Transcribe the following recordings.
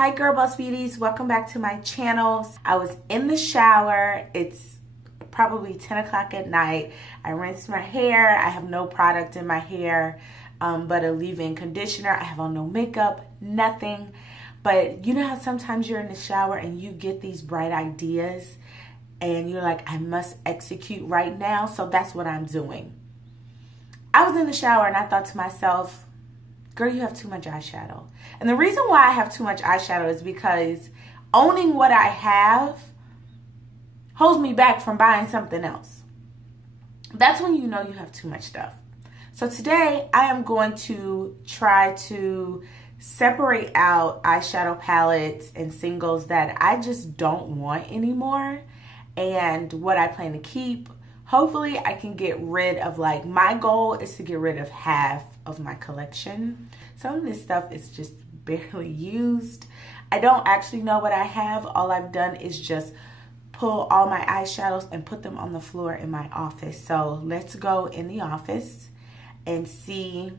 Hi Girl Boss Beauties, welcome back to my channel. I was in the shower. It's probably 10 o'clock at night. I rinsed my hair. I have no product in my hair but a leave-in conditioner. I have on no makeup, nothing. But you know how sometimes you're in the shower and you get these bright ideas and you're like, I must execute right now. So that's what I'm doing. I was in the shower and I thought to myself, girl, you have too much eyeshadow. And the reason why I have too much eyeshadow is because owning what I have holds me back from buying something else. That's when you know you have too much stuff. So today I am going to try to separate out eyeshadow palettes and singles that I just don't want anymore and what I plan to keep. Hopefully I can get rid of, like, my goal is to get rid of half of my collection. Some of this stuff is just barely used. I don't actually know what I have. All I've done is just pull all my eyeshadows and put them on the floor in my office. So let's go in the office and see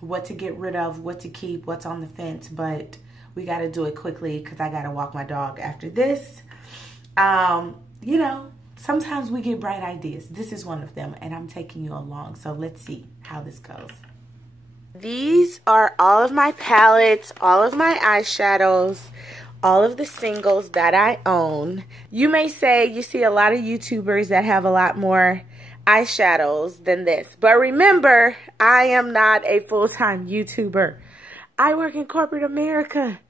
what to get rid of, what to keep, what's on the fence. But we got to do it quickly because I got to walk my dog after this. You know, sometimes we get bright ideas. This is one of them, and I'm taking you along. So let's see how this goes. These are all of my palettes, all of my eyeshadows, all of the singles that I own. You may say you see a lot of YouTubers that have a lot more eyeshadows than this. But remember, I am not a full-time YouTuber. I work in corporate America.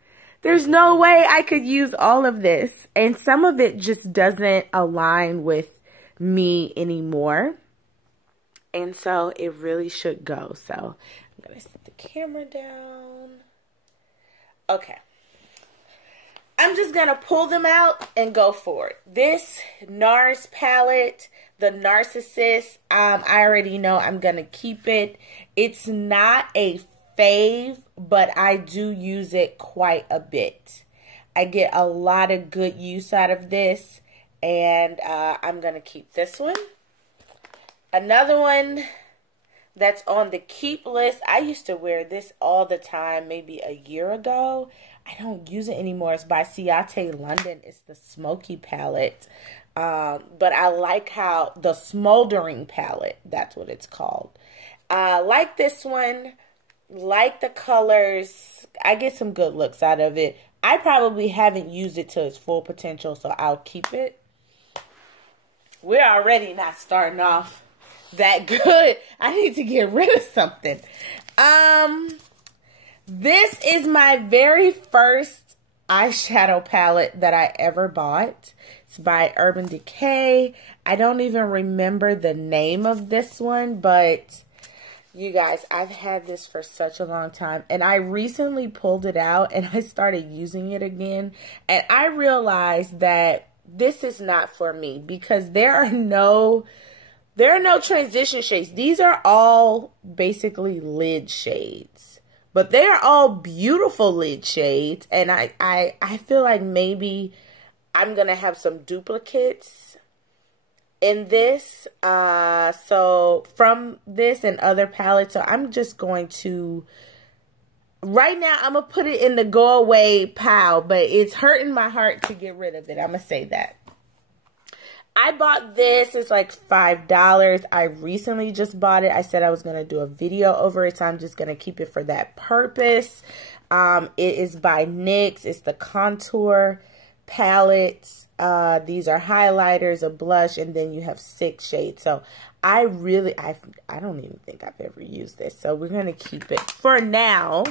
There's no way I could use all of this. And some of it just doesn't align with me anymore. And so it really should go. So I'm going to set the camera down. Okay. I'm just going to pull them out and go for it. This NARS palette, the Narcissist, I already know I'm going to keep it. It's not a fave, but I do use it quite a bit. I get a lot of good use out of this, and I'm going to keep this one. Another one that's on the keep list, I used to wear this all the time maybe a year ago. I don't use it anymore. It's by Ciate London. It's the Smoky palette. But I like how the Smoldering palette, that's what it's called. Like this one, like the colors. I get some good looks out of it. I probably haven't used it to its full potential, so I'll keep it. We're already not starting off that good. I need to get rid of something. This is my very first eyeshadow palette that I ever bought. It's by Urban Decay. I don't even remember the name of this one, but you guys, I've had this for such a long time, and I recently pulled it out and I started using it again, and I realized that this is not for me because there are no transition shades. These are all basically lid shades, but they are all beautiful lid shades, and I feel like maybe I'm gonna have some duplicates in this, so from this and other palettes. So I'm just going to, right now, I'm going to put it in the go away pile, but it's hurting my heart to get rid of it. I'm going to say that. I bought this. It's like $5. I recently just bought it. I said I was going to do a video over it, so I'm just going to keep it for that purpose. It is by NYX. It's the Contour palette. These are highlighters, a blush, and then you have 6 shades. So I don't even think I've ever used this. So we're going to keep it for now.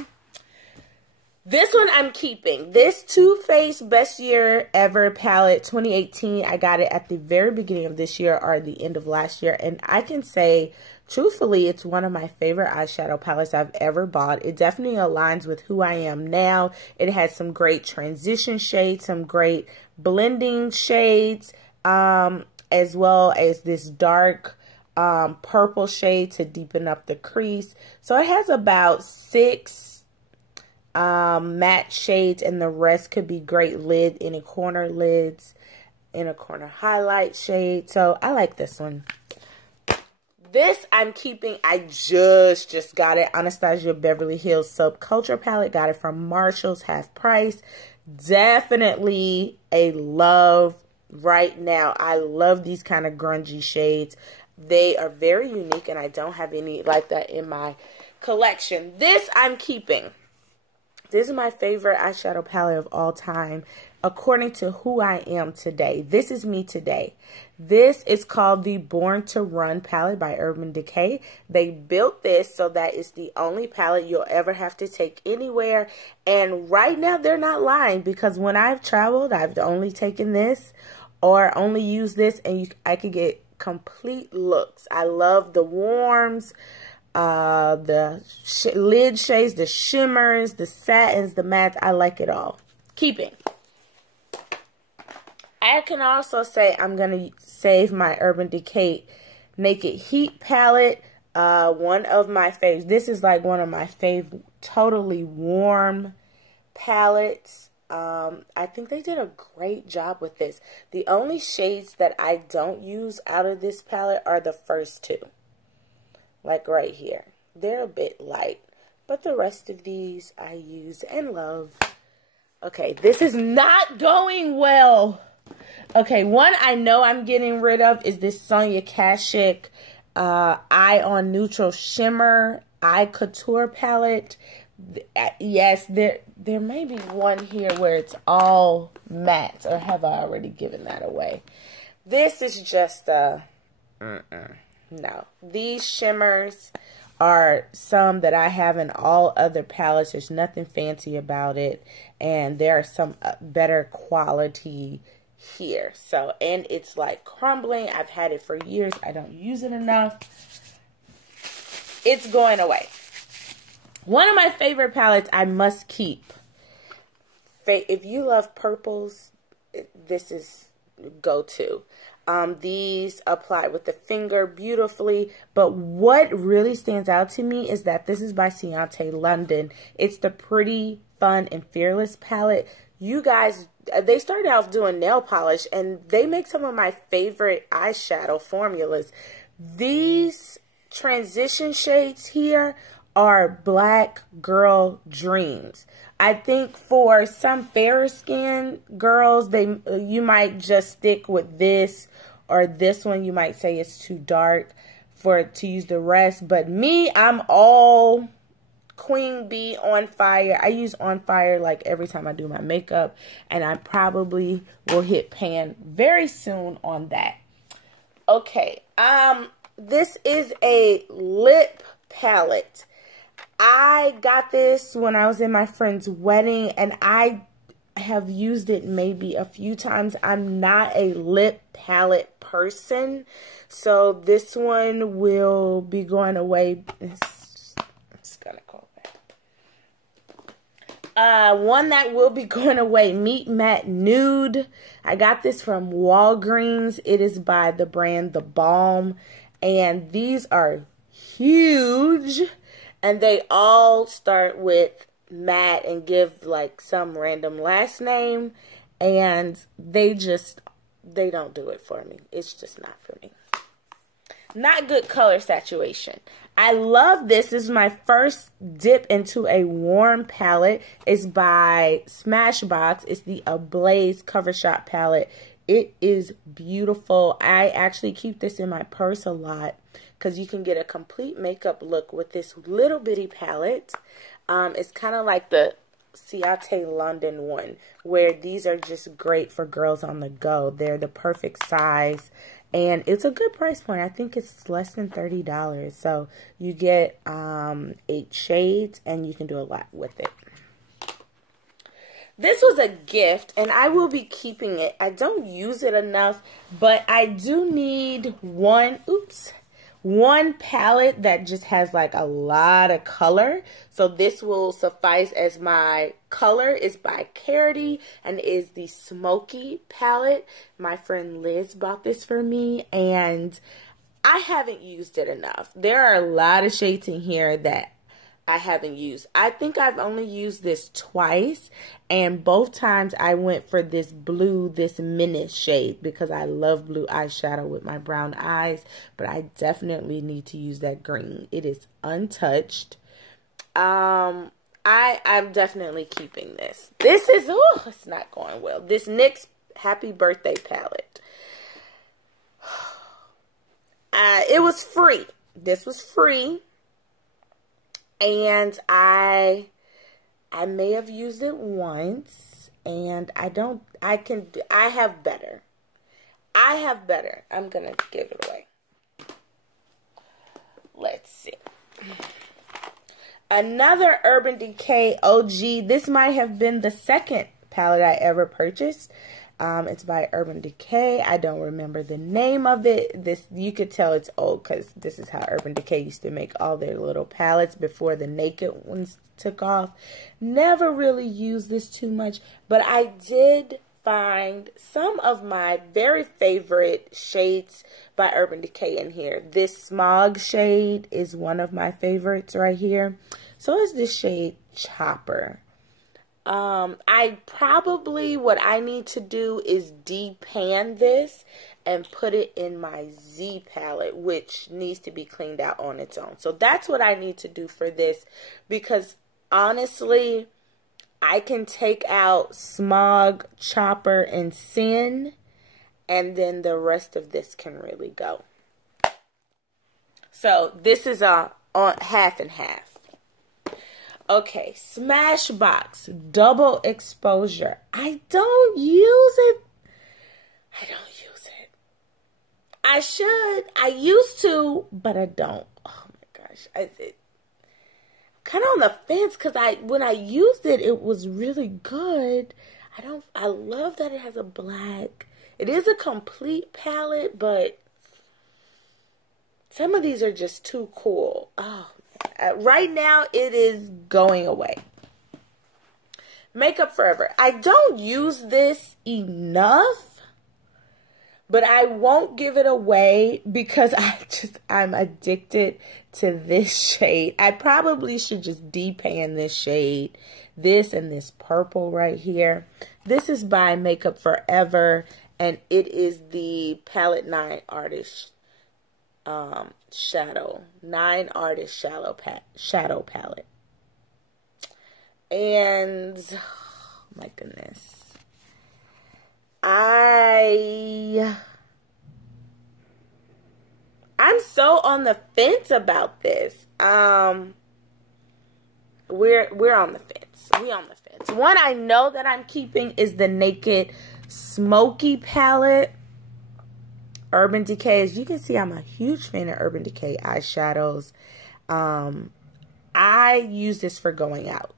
This one I'm keeping. This Too Faced Best Year Ever palette 2018. I got it at the very beginning of this year or the end of last year. And I can say, truthfully, it's one of my favorite eyeshadow palettes I've ever bought. It definitely aligns with who I am now. It has some great transition shades, some great blending shades, as well as this dark purple shade to deepen up the crease. So it has about 6 matte shades, and the rest could be great lid, inner corner lids, inner corner highlight shade. So I like this one. This I'm keeping. I just got it. Anastasia Beverly Hills Subculture palette. Got it from Marshall's, half price. Definitely a love right now. I love these kind of grungy shades. They are very unique, and I don't have any like that in my collection. This I'm keeping. This is my favorite eyeshadow palette of all time, according to who I am today. This is me today. This is called the Born to Run palette by Urban Decay. They built this so that it's the only palette you'll ever have to take anywhere. And right now, they're not lying, because when I've traveled, I've only taken this or only used this, and I could get complete looks. I love the warms, the lid shades, the shimmers, the satins, the mattes. I like it all. Keeping. I can also say I'm going to save my Urban Decay Naked Heat palette. One of my faves. This is like one of my favorite totally warm palettes. I think they did a great job with this. The only shades that I don't use out of this palette are the first two. Like right here. They're a bit light. But the rest of these I use and love. Okay, this is not going well. Okay, one I know I'm getting rid of is this Sonia Kashuk Eye on Neutral Shimmer Eye Couture palette. Yes, there may be one here where it's all matte, or have I already given that away? This is just no. These shimmers are some that I have in all other palettes. There's nothing fancy about it, and there are some better quality here. So, and it's like crumbling. I've had it for years. I don't use it enough. It's going away. One of my favorite palettes I must keep. If you love purples, this is go-to. These apply with the finger beautifully. But what really stands out to me is that this is by Ciante London. It's the Pretty, Fun, and Fearless palette. You guys, they started off doing nail polish, and they make some of my favorite eyeshadow formulas. These transition shades here are Black Girl Dreams. I think for some fairer skin girls, you might just stick with this, or this one you might say it's too dark to use the rest. But me, I'm all Queen Bee On Fire. I use On Fire like every time I do my makeup, and I probably will hit pan very soon on that. Okay, this is a lip palette. I got this when I was in my friend's wedding, and I have used it maybe a few times. I'm not a lip palette person, so this one will be going away. It's gonna go back. One that will be going away, Meet Matte Nude. I got this from Walgreens. It is by the brand The Balm, and these are huge. And they all start with matte and give like some random last name. And they don't do it for me. It's just not for me. Not good color saturation. I love this. This is my first dip into a warm palette. It's by Smashbox. It's the Ablaze Cover Shot palette. It is beautiful. I actually keep this in my purse a lot, because you can get a complete makeup look with this little bitty palette. It's kind of like the Ciate London one, where these are just great for girls on the go. They're the perfect size, and it's a good price point. I think it's less than $30. So you get 8 shades, and you can do a lot with it. This was a gift, and I will be keeping it. I don't use it enough, but I do need one palette that just has like a lot of color. So this will suffice as my color. Is by Carity and is the Smoky palette. My friend Liz bought this for me, and I haven't used it enough. There are a lot of shades in here that I haven't used. I think I've only used this twice, and both times I went for this blue, this menace shade, because I love blue eyeshadow with my brown eyes, but I definitely need to use that green. It is untouched. I'm definitely keeping this. This is, oh, it's not going well. This NYX Happy Birthday palette. It was free. This was free. And I may have used it once, and I have better. I'm gonna give it away. Let's see. Another Urban Decay OG. This might have been the second palette I ever purchased. It's by Urban Decay. I don't remember the name of it. This, you could tell it's old because this is how Urban Decay used to make all their little palettes before the naked ones took off. Never really used this too much, but I did find some of my very favorite shades by Urban Decay in here. This Smog shade is one of my favorites right here. So is this shade Chopper. What I need to do is depan this and put it in my Z palette, which needs to be cleaned out on its own. So that's what I need to do for this, because honestly, I can take out Smog, Chopper, and Sin, and then the rest of this can really go. So this is on half and half. Okay, Smashbox Double Exposure. I don't use it. I should. I used to, but I don't. Oh my gosh. Kind of on the fence, because when I used it, it was really good. I love that it has a black. It is a complete palette, but some of these are just too cool. Oh, right now, it is going away. Makeup Forever. I don't use this enough, but I won't give it away because I'm addicted to this shade. I probably should just depan this shade. This and this purple right here. This is by Makeup Forever, and it is the Palette 9 Artist Shadow. 9 Artist Shadow Palette. And, oh my goodness. I'm so on the fence about this. We're on the fence. We on the fence. One I know that I'm keeping is the Naked Smoky palette. Urban Decay. As you can see, I'm a huge fan of Urban Decay eyeshadows. I use this for going out,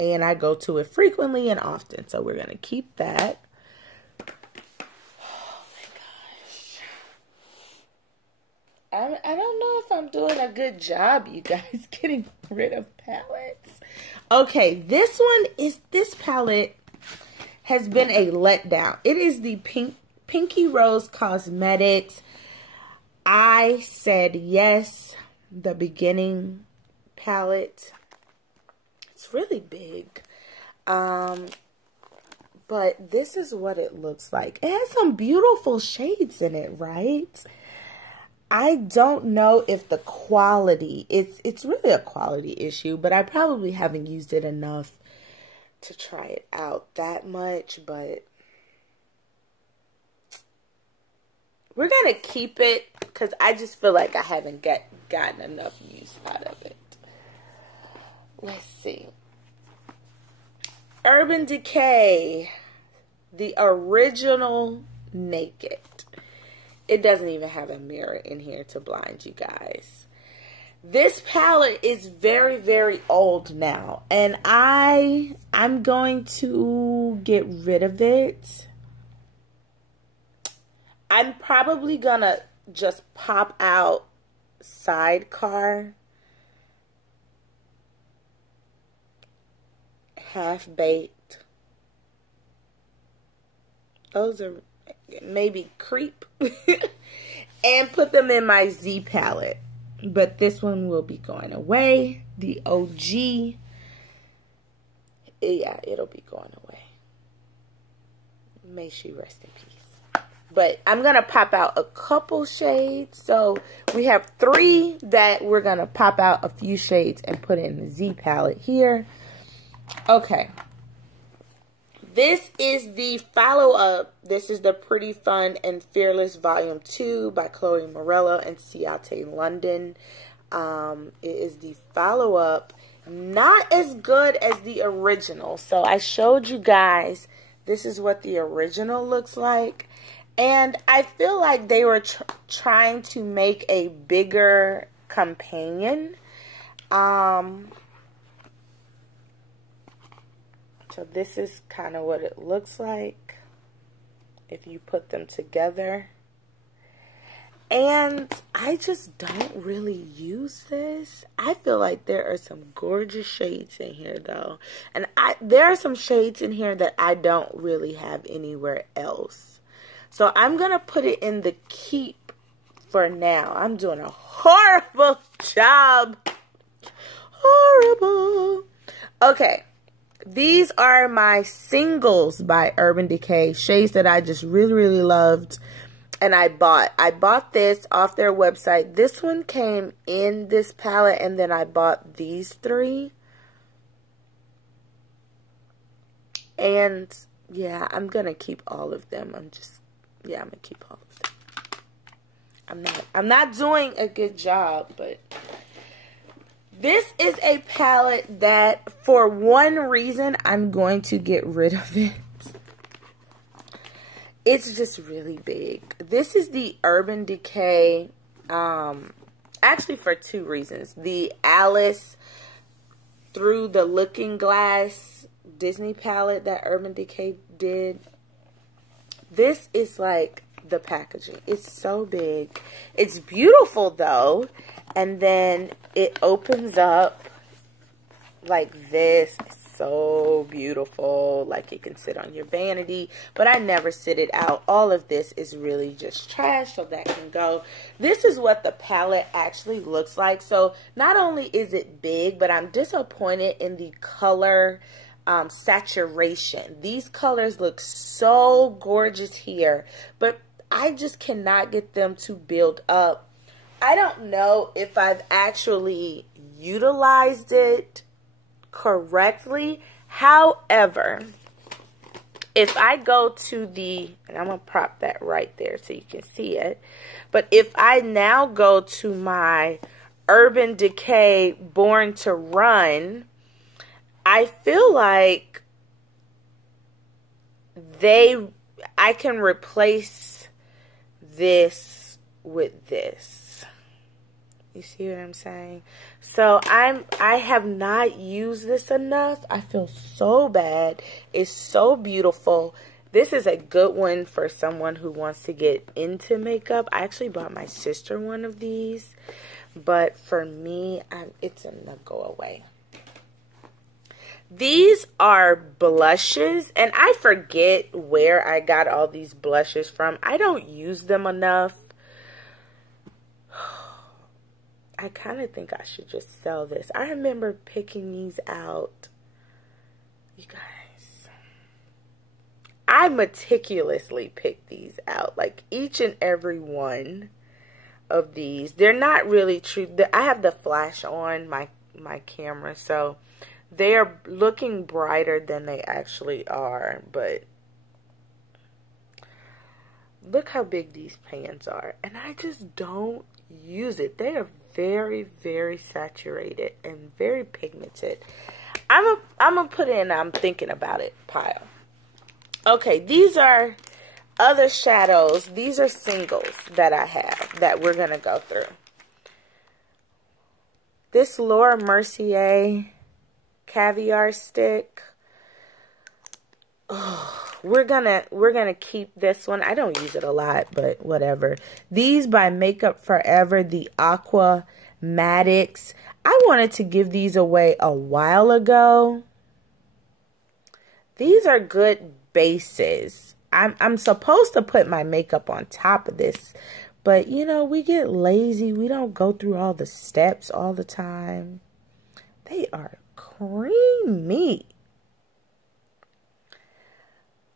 and I go to it frequently and often. So we're going to keep that. Oh my gosh. I don't know if I'm doing a good job, you guys, getting rid of palettes. Okay, this palette has been a letdown. It is the Pinky Rose Cosmetics. I said yes, the beginning palette. It's really big. But this is what it looks like. It has some beautiful shades in it, right? I don't know if the quality, it's really a quality issue, but I probably haven't used it enough to try it out that much, but we're going to keep it because I just feel like I haven't gotten enough use out of it. Let's see. Urban Decay, the original Naked. It doesn't even have a mirror in here to blind you guys. This palette is very, very old now, and I'm going to get rid of it. I'm probably gonna just pop out Sidecar, Half Baked. Those are maybe Creep. And put them in my Z palette. But this one will be going away. the OG. Yeah, it'll be going away. May she rest in peace. But I'm going to pop out a couple shades. So we have 3 that we're going to pop out a few shades and put in the Z palette here. Okay. This is the follow-up. This is the Pretty Fun and Fearless Volume 2 by Chloe Morello and Ciate London. It is the follow-up. Not as good as the original. So I showed you guys, this is what the original looks like. And I feel like they were trying to make a bigger companion. So this is kind of what it looks like if you put them together. And I just don't really use this. I feel like there are some gorgeous shades in here though. And there are some shades in here that I don't really have anywhere else. So I'm going to put it in the keep for now. I'm doing a horrible job. Horrible. Okay. These are my singles by Urban Decay. Shades that I just really, really loved. And I bought this off their website. This one came in this palette. And then I bought these 3. And yeah, I'm going to keep all of them. I'm going to keep all of them. I'm not doing a good job, but this is a palette that for one reason I'm going to get rid of it. It's just really big. This is the Urban Decay, actually for 2 reasons. The Alice Through the Looking Glass Disney palette that Urban Decay did. This is like the packaging. It's so big. It's beautiful though. And then it opens up like this. It's so beautiful. Like it can sit on your vanity. But I never sit it out. All of this is really just trash. So that can go. This is what the palette actually looks like. So not only is it big, but I'm disappointed in the color saturation. These colors look so gorgeous here. But I just cannot get them to build up. I don't know if I've actually utilized it correctly. However, if I go to the, and I'm going to prop that right there so you can see it. But if I now go to my Urban Decay Born to Run, I feel like I can replace this with this. You see what I'm saying? So I have not used this enough. I feel so bad. It's so beautiful. This is a good one for someone who wants to get into makeup. I actually bought my sister one of these. But for me, it's a no-go away. These are blushes. And I forget where I got all these blushes from. I don't use them enough. I kind of think I should just sell this. I remember picking these out. You guys, I meticulously picked these out. Like each and every one of these. They're not really true. I have the flash on my camera, so they're looking brighter than they actually are. But look how big these pans are. And I just don't use it. They are very, very saturated and very pigmented. I'm gonna put in I'm thinking about it pile. Okay, these are other shadows. These are singles that I have that we're gonna go through. This Laura Mercier caviar stick. Oh, we're gonna keep this one. I don't use it a lot, but whatever. These by Makeup Forever, the Aqua Matics. I wanted to give these away a while ago. These are good bases. I'm supposed to put my makeup on top of this, but you know, we get lazy. We don't go through all the steps all the time. They are creamy.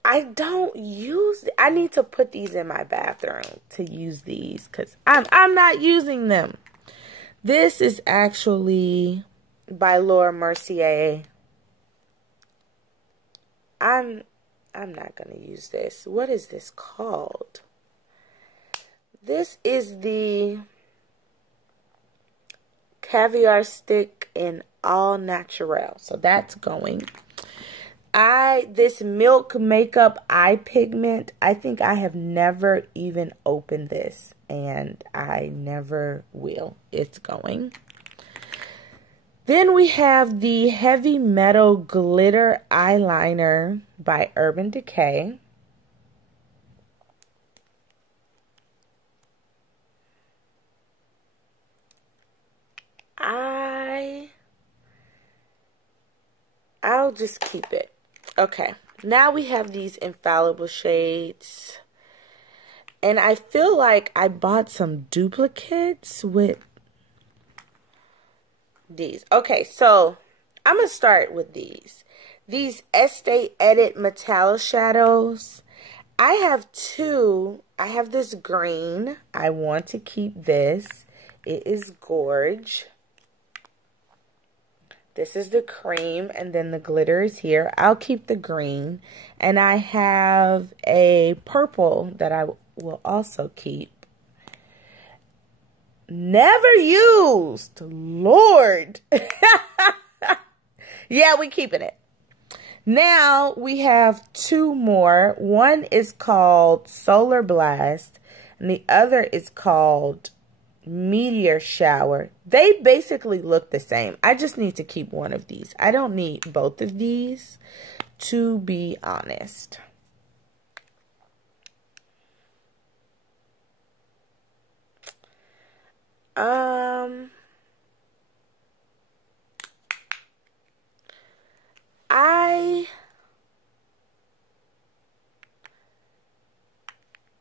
I don't use, I need to put these in my bathroom to use these because I'm not using them. This is actually by Laura Mercier. I'm not going to use this. What is this called? This is the Caviar Stick in All Natural. So that's going. This Milk Makeup Eye Pigment, I think I have never even opened this, and I never will. It's going. Then we have the Heavy Metal Glitter Eyeliner by Urban Decay. I'll just keep it. Okay, now we have these Infallible shades. And I feel like I bought some duplicates with these. Okay, so I'm going to start with these. These Estee Edit Metallic Shadows. I have two. I have this green. I want to keep this. It is gorge. This is the cream, and then the glitter is here. I'll keep the green. And I have a purple that I will also keep. Never used. Lord. Yeah, we keeping it. Now we have two more. One is called Solar Blast, and the other is called Meteor Shower. They basically look the same. I just need to keep one of these. I don't need both of these, to be honest.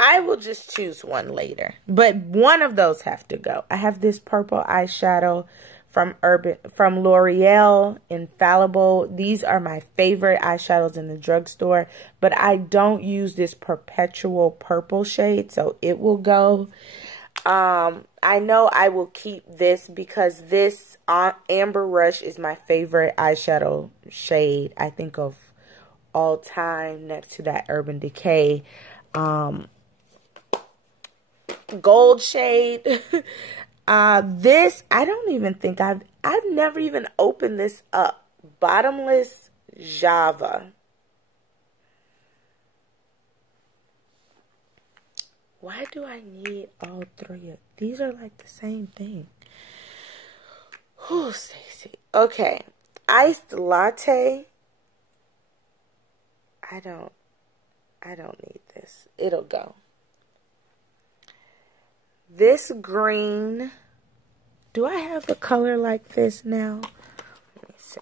I will just choose one later, but one of those have to go. I have this purple eyeshadow from L'Oreal Infallible. These are my favorite eyeshadows in the drugstore, but I don't use this perpetual purple shade, so it will go. I know I will keep this because this Amber Rush is my favorite eyeshadow shade, I think, of all time, next to that Urban Decay gold shade. This, I don't even think I've never even opened this up. Bottomless Java. Why do I need all three? These are like the same thing. Oh, Stacey. Okay. Iced latte. I don't need this. It'll go. This green. Do I have a color like this now? Let me see.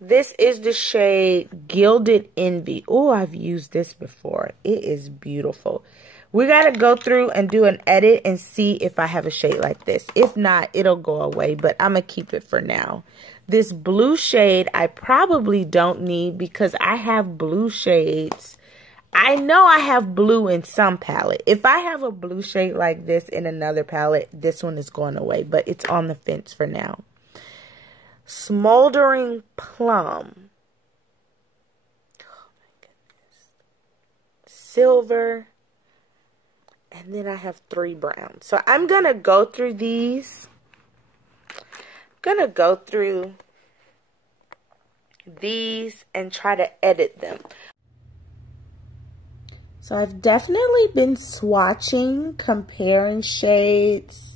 This is the shade Gilded Envy. Oh, I've used this before. It is beautiful. We got to go through and do an edit and see if I have a shade like this. If not, it'll go away, but I'm going to keep it for now. This blue shade I probably don't need because I have blue shades. I know I have blue in some palette. If I have a blue shade like this in another palette, this one is going away, but it's on the fence for now. Smoldering Plum. Oh my goodness. Silver. And then I have 3 browns. So I'm going to go through these. I'm going to go through these and try to edit them. So I've definitely been swatching, comparing shades.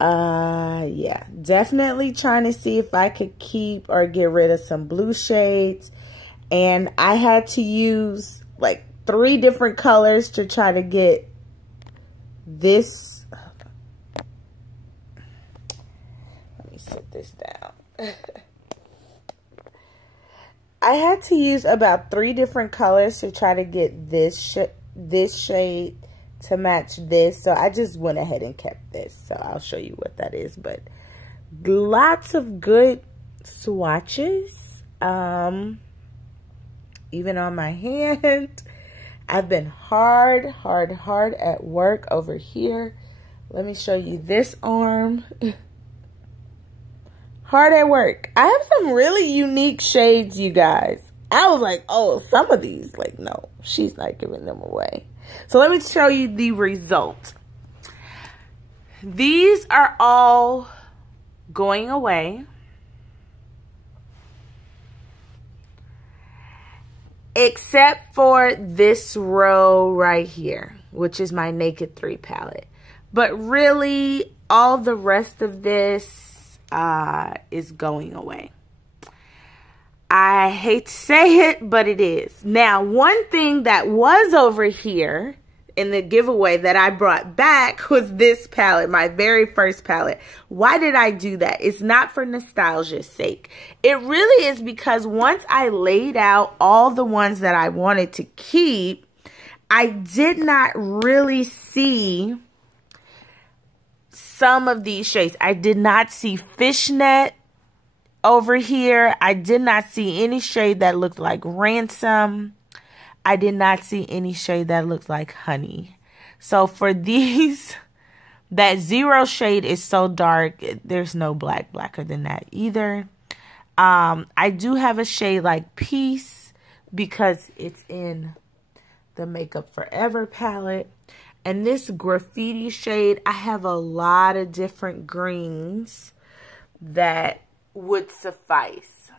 Yeah, definitely trying to see if I could keep or get rid of some blue shades. And I had to use like 3 different colors to try to get this. Let me sit this down. I had to use about 3 different colors to try to get this shade, to match this. So I just went ahead and kept this. So I'll show you what that is. But lots of good swatches. Even on my hand. I've been hard at work over here. Let me show you this arm. Hard at work. I have some really unique shades, you guys. I was like, oh, some of these, like, no, she's not giving them away. So let me show you the result. These are all going away. Except for this row right here, which is my Naked 3 palette. But really, all the rest of this is going away. I hate to say it, but it is. Now, one thing that was over here in the giveaway that I brought back was this palette, my very first palette. Why did I do that? It's not for nostalgia's sake. It really is because once I laid out all the ones that I wanted to keep, I did not really see some of these shades. I did not see Fishnet over here. I did not see any shade that looked like Ransom. I did not see any shade that looked like Honey. So for these, that 0 shade is so dark. There's no blacker than that either. I do have a shade like Peace because it's in the Makeup Forever palette. And this Graffiti shade, I have a lot of different greens that would suffice.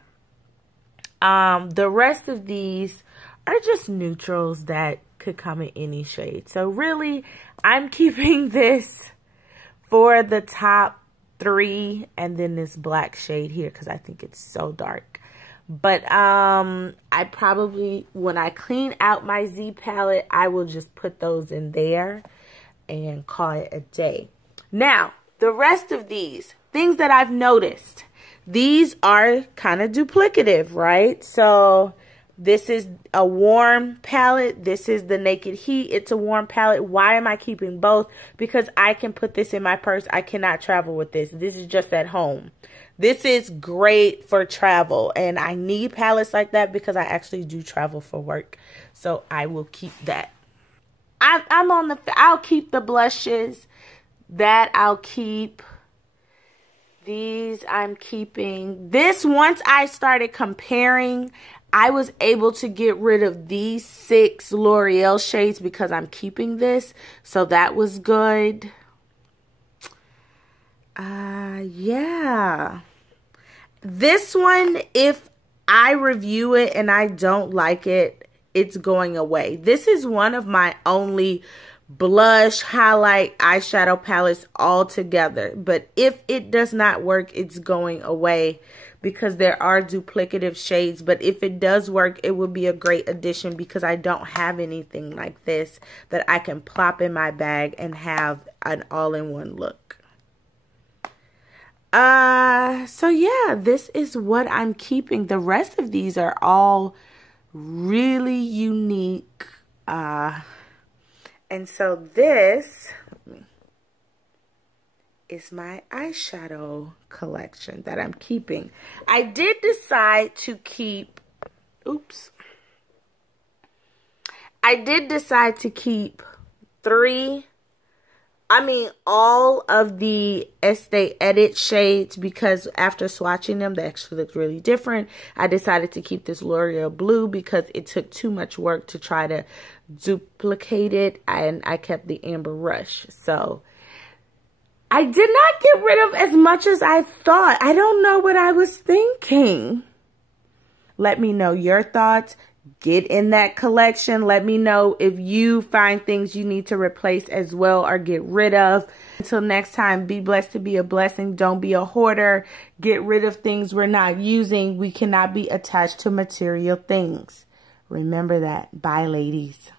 The rest of these are just neutrals that could come in any shade. So really, I'm keeping this for the top 3 and then this black shade here because I think it's so dark. But I probably, when I clean out my Z palette, I will just put those in there and call it a day. Now, the rest of these, things that I've noticed, these are kind of duplicative, right? So this is a warm palette. This is the Naked Heat. It's a warm palette. Why am I keeping both? Because I can put this in my purse. I cannot travel with this. This is just at home. This is great for travel. And I need palettes like that because I actually do travel for work. So I will keep that. I'll keep the blushes. That I'll keep. These I'm keeping. This, once I started comparing, I was able to get rid of these 6 L'Oreal shades because I'm keeping this. So that was good. Yeah. This one, if I review it and I don't like it, it's going away. This is one of my only blush, highlight, eyeshadow palettes all together. But if it does not work, it's going away because there are duplicative shades. But if it does work, it would be a great addition because I don't have anything like this that I can plop in my bag and have an all-in-one look. So yeah, this is what I'm keeping. The rest of these are all really unique. And so this is my eyeshadow collection that I'm keeping. I did decide to keep, I did decide to keep all of the Estee Edit shades because after swatching them, they actually look really different. I decided to keep this L'Oreal Blue because it took too much work to try to duplicate it, and I kept the Amber Rush. So I did not get rid of as much as I thought. I don't know what I was thinking. Let me know your thoughts. Get in that collection. Let me know if you find things you need to replace as well or get rid of. Until next time, be blessed to be a blessing. Don't be a hoarder. Get rid of things we're not using. We cannot be attached to material things. Remember that. Bye, ladies.